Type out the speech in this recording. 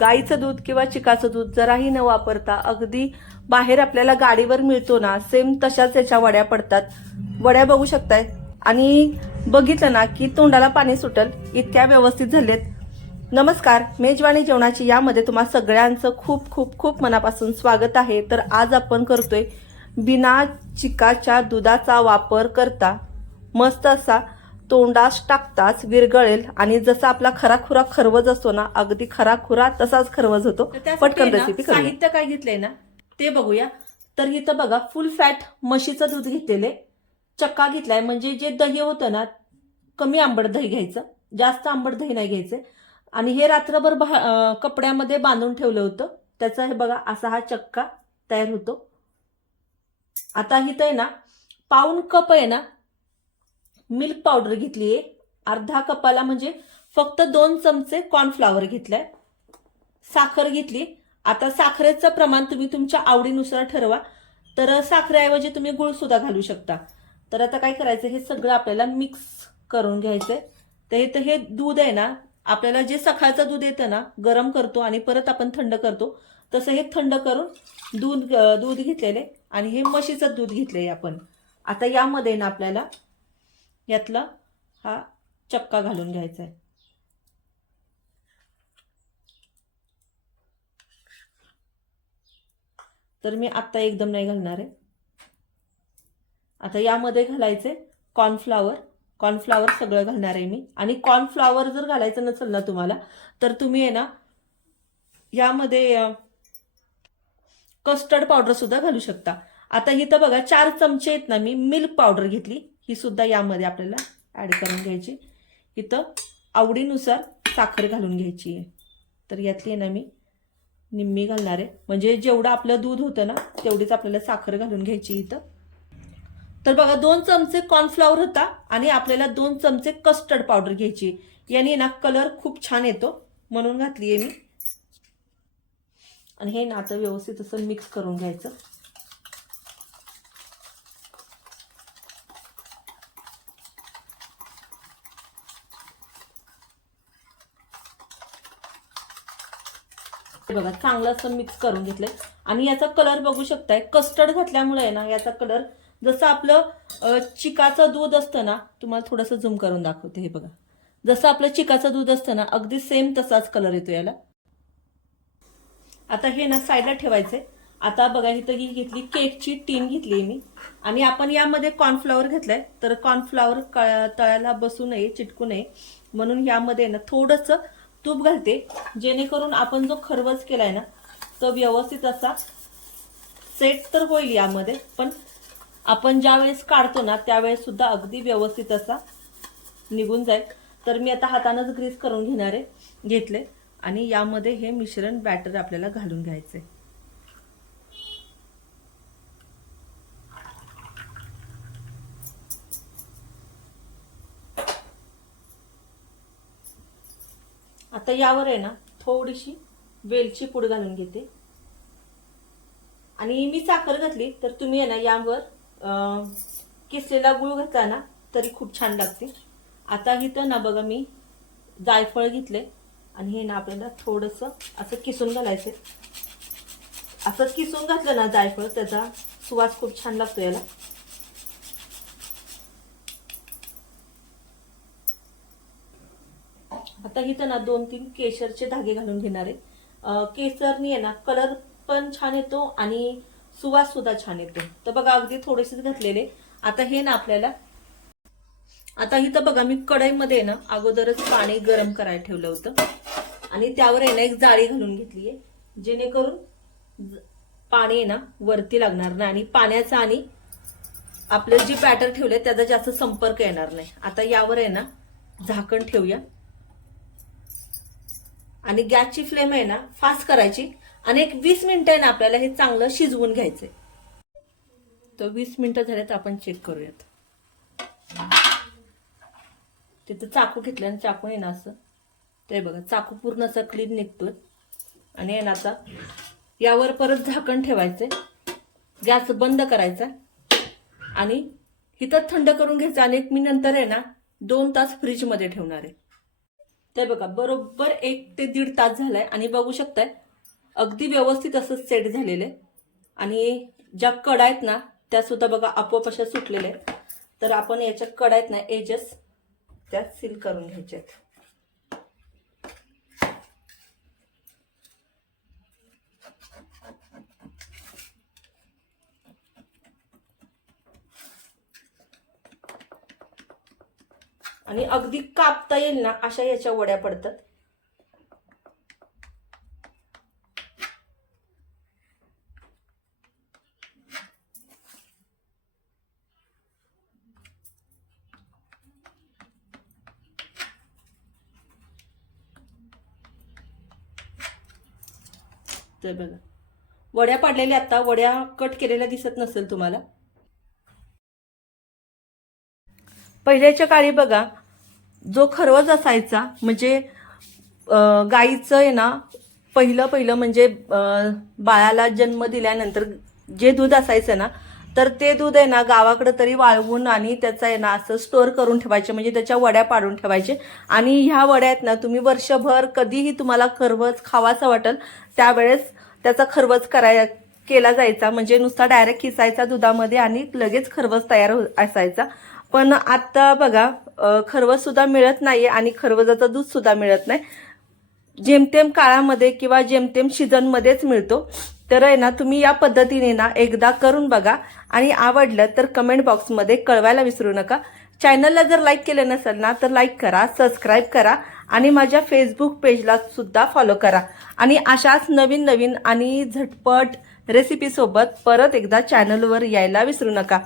गाईचं दूध किंवा चिकाचं दूध जराही न वापरता अगदी बाहेर आपल्याला गाडीवर मिळतो ना सेम तशाच याच्या वड्या पडतात. वड्या बघू शकताय. आणि बघितलं ना की तोंडाला पाणी सुटल इतक्या व्यवस्थित झालेत. नमस्कार मेजवानी जेवणाची यामध्ये तुम्हा सगळ्यांचं खूप खूप खूप मनापासून स्वागत आहे. तर आज आपण करतोय बिना चिकाच्या दुधाचा वापर करता मस्त असा तोंडास टाकताच विरगळेल आणि जसा आपला खराखुरा खरवज असतो ना अगदी खराखुरा तसाच खरवज होतो. पटकन रेसिपी साहित्य काय घेतलंय ना ते बघूया. तर इथं बघा फुल फॅट म्हशीचं दूध घेतलेले चक्का घेतलाय म्हणजे जे दही होतं ना कमी आंबट दही घ्यायचं. जास्त आंबट दही नाही घ्यायचं. आणि हे रात्रभर कपड्यामध्ये बांधून ठेवलं होतं. त्याचा हे बघा असा हा चक्का तयार होतो. आता इथं आहे ना पाऊन कप आहे ना मिल्क पावडर घेतली आहे. अर्धा कपाला म्हणजे फक्त दोन चमचे कॉर्नफ्लावर घेतलाय. साखर घेतली. आता साखरेचं प्रमाण तुम्ही तुमच्या आवडीनुसार ठरवा. तर साखरेऐवजी तुम्ही गुळ सुद्धा घालू शकता. तर आता काय करायचं? हे सगळं आपल्याला मिक्स करून घ्यायचंय. तर हे तर हे दूध आहे ना आपल्याला जे सकाळचं दूध येतं ना गरम करतो आणि परत आपण थंड करतो. तसं हे थंड करून दूध दूध घेतलेले आणि हे म्हशीचं दूध घेतलंय आपण. आता यामध्ये ना आपल्याला यातला हा चक्का घालून घ्यायचा आहे तर मी आत्ता एकदम नाही घालणार. आहे आता यामध्ये घालायचे कॉर्नफ्लावर. कॉर्नफ्लावर सगळं घालणार आहे मी. आणि कॉर्नफ्लावर जर घालायचं नसेल ना तुम्हाला तर तुम्ही आहे ना यामध्ये कस्टर्ड पावडरसुद्धा घालू शकता. आता इथं बघा चार चमचे आहेत ना मी मिल्क पावडर घेतली. ही सुद्धा यामध्ये आपल्याला ॲड करून घ्यायची. इथं आवडीनुसार साखर घालून घ्यायची. आहे तर यातली आहे ना मी निम्मी घालणार आहे. म्हणजे जेवढं आपलं दूध होतं ना तेवढीच आपल्याला साखर घालून घ्यायची इथं. तर बघा दोन चमचे कॉर्नफ्लॉवर होता आणि आपल्याला दोन चमचे कस्टर्ड पावडर घ्यायची. याने ना कलर खूप छान येतो. म्हणून घातली आहे मी. आणि हे ना आता व्यवस्थित असं मिक्स करून घ्यायचं. बघा चांगलं असं मिक्स करून घेतलंय. आणि याचा कलर बघू शकताय. कस्टर्ड घातल्यामुळे आहे ना याचा कलर जसं आपलं चिकाचं दूध असतं ना तुम्हाला थोडंसं झूम करून दाखवते हे बघा. जसं आपलं चिकाचं दूध असतं ना अगदी सेम तसाच कलर येतो याला. आता हे ना साईडला ठेवायचंय. आता बघा इथं ही घेतली केकची टीन घेतली मी. आणि आपण यामध्ये कॉर्नफ्लॉवर घेतलाय. तर कॉर्नफ्लॉवर तळ्याला बसू नये चिटकू नये. म्हणून यामध्ये ना थोडंसं तूप घालते. जेणेकरून आपण जो खरवस केलाय ना तो व्यवस्थित असा सेट तर होईल यामध्ये पण आपण ज्या वेळेस काढतो ना त्यावेळेस सुद्धा अगदी व्यवस्थित असा निघून जाईल. तर मी आता हातानंच ग्रीस करून घेणारे घेतले. आणि यामध्ये हे मिश्रण बॅटर आपल्याला घालून घ्यायचे आता यावर आहे ना थोडीशी वेलची पूड घालून घेते. आणि मी साखर घातली तर तुम्ही आहे ना यावर किसलेला गुळ घातला ना तरी खूप छान लागते. आता इथं ना बघा मी जायफळ घेतले आणि हे ना आपल्याला थोडंसं असं किसून घालायचं असं किसून घातलं ना जायफळ त्याचा सुवास खूप छान लागतो याला. आता इथं ना दोन तीन केशरचे धागे घालून घेणार आहे केसरनी आहे ना कलर पण छान येतो आणि सुवास सुद्धा छान येतो. तर बघा अगदी थोडेसेच घातलेले. आता हे ना आपल्याला आता इथं बघा मी कढईमध्ये ना अगोदरच पाणी गरम करायला ठेवलं होतं. आणि त्यावर आहे ना एक जाळी घालून घेतली आहे. जेणेकरून पाणी आहे ना वरती लागणार नाही. आणि पाण्याचा आणि आपलं जे बॅटर ठेवलंय त्याचा जास्त संपर्क येणार नाही. आता यावर आहे ना झाकण ठेवूया. आणि गॅसची फ्लेम आहे ना फास्ट करायची. आणि एक वीस मिनिटं आहे ना आपल्याला हे चांगलं शिजवून घ्यायचंय. तर वीस मिनिटं झाल्यात आपण चेक करूयात. तिथं चाकू घेतलं आणि चाकू आहे ना असं. ते बघा चाकू पूर्ण असं क्लीन निघतोय. आणि आहे ना आता यावर परत झाकण ठेवायचंय. गॅस बंद करायचा. आणि इथं थंड करून घ्यायचं. आणि एक मी नंतर आहे ना दोन तास फ्रीजमध्ये ठेवणार आहे. ते बघा बरोबर एक ते दीड तास झाला आहे आणि बघू शकताय अगदी व्यवस्थित असं सेट झालेलं आहे आणि ज्या कडा आहेत ना त्यासुद्धा बघा आपोआप अशा सुटलेल्या आहेत. तर आपण याच्या कडा आहेत ना एजेस त्या सील करून घ्यायच्या आहेत. आणि अगदी कापता येईल ना अशा याच्या वड्या पडतात. ते बघा. वड्या पाडलेल्या आता वड्या कट केलेल्या दिसत नसेल तुम्हाला? पहिल्याच्या काळी बघा जो खरवज असायचा म्हणजे गाईचं आहे ना पहिलं पहिलं म्हणजे बाळाला जन्म दिल्यानंतर जे दूध असायचं ना तर ते दूध आहे ना गावाकडं तरी वाळवून आणि त्याचं आहे ना असं स्टोअर करून ठेवायचे म्हणजे त्याच्या वड्या पाडून ठेवायचे. आणि ह्या वड्यात ना तुम्ही वर्षभर कधीही तुम्हाला खरवज खावासा वाटेल त्यावेळेस त्याचा खरवज कराय केला जायचा. म्हणजे नुसता डायरेक्ट खिसायचा दुधामध्ये आणि लगेच खरवज तयार हो असायचा. पण आता बघा अं, सुद्धा मिळत नाही आणि खरवजाचं दूध सुद्धा मिळत नाही. जेमतेम काळामध्ये किंवा जेमतेम सीझनमध्येच मिळतो. तर आहे ना तुम्ही या पद्धतीने ना एकदा करून बघा आणि आवडलं तर कमेंट बॉक्समध्ये कळवायला विसरू नका. चॅनलला जर लाईक केलं नसेल ना तर लाईक करा सबस्क्राईब करा आणि माझ्या फेसबुक पेजला सुद्धा फॉलो करा. आणि अशाच नवीन नवीन आणि झटपट रेसिपीसोबत परत एकदा चॅनलवर यायला विसरू नका.